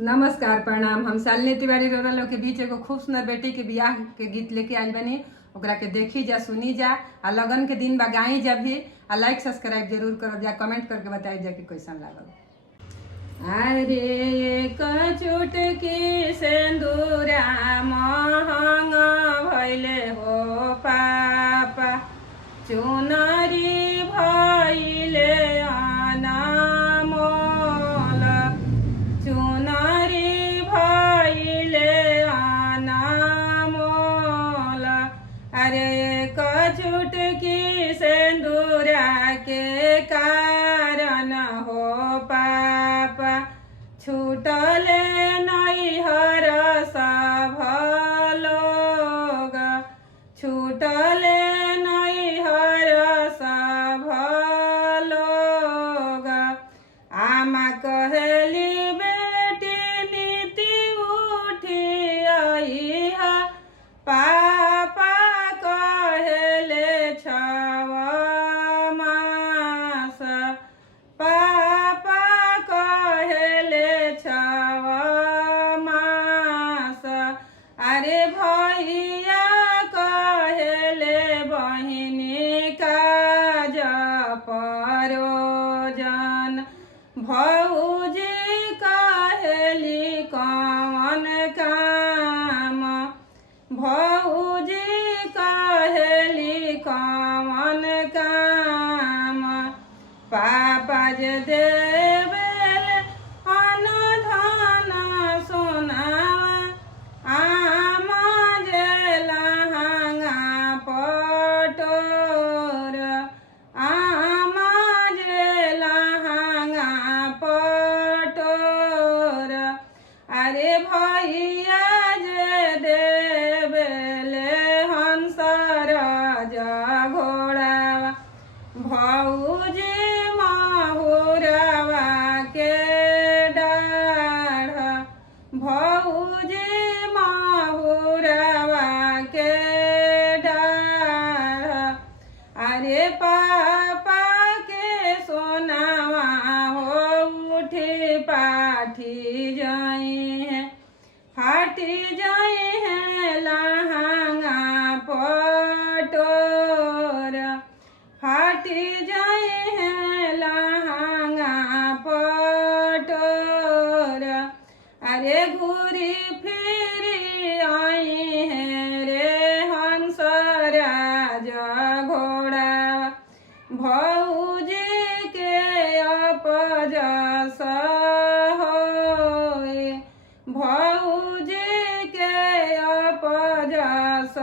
नमस्कार प्रणाम। हम शालिनी तिवारी रोरा लोग के बीच एगो खूब सुंदर बेटी के बियाह के गीत लेके आइल बनी। ओकरा के देखी जा, सुनी जा, आ लगन के दिन बा गाई जा भी, आ लाइक सब्सक्राइब जरूर करब जा, कमेंट करके बताई जा कि कैसन लागल। अरे कचुटकी सिंदूरा महंग भइले हो पापा, चुनरी भइले अनमोल, चुनरी भइले अनमोल। अरे कचुटकी सिंदूरा के कारण हो पापा, छूटले नैहर सब लोग, छूटले नैहर सब लोग। आमा कहली बेटी नीति उठी अइहा, पापा कहले छव मास, पापा कहले छव मास। अरे भैया कहले बहिनी काज परोजन, भौजी कहली कौन काम, भौजी कहली कौन काम। पापा जे देवेल अन्न धन सोनावा, आमा जे लहंगा पटोर, आमा जे लहंगा पटोर। अरे भैया जे देवेले हंसराज घोड़ावा, भौजी माहुरवा के डाढ़, भौजी माहुरवा के डाढ़। अरे पापा के सोनावा हो उठी पाठी जाई है, फाटी जाई है लहंगा पटोर, फाटी जाई है लहंगा पटोर। अरे घूरी फिरी आई है रे हंसराज घोड़ा, भौजी के अपजस होए, भौजी के अपजस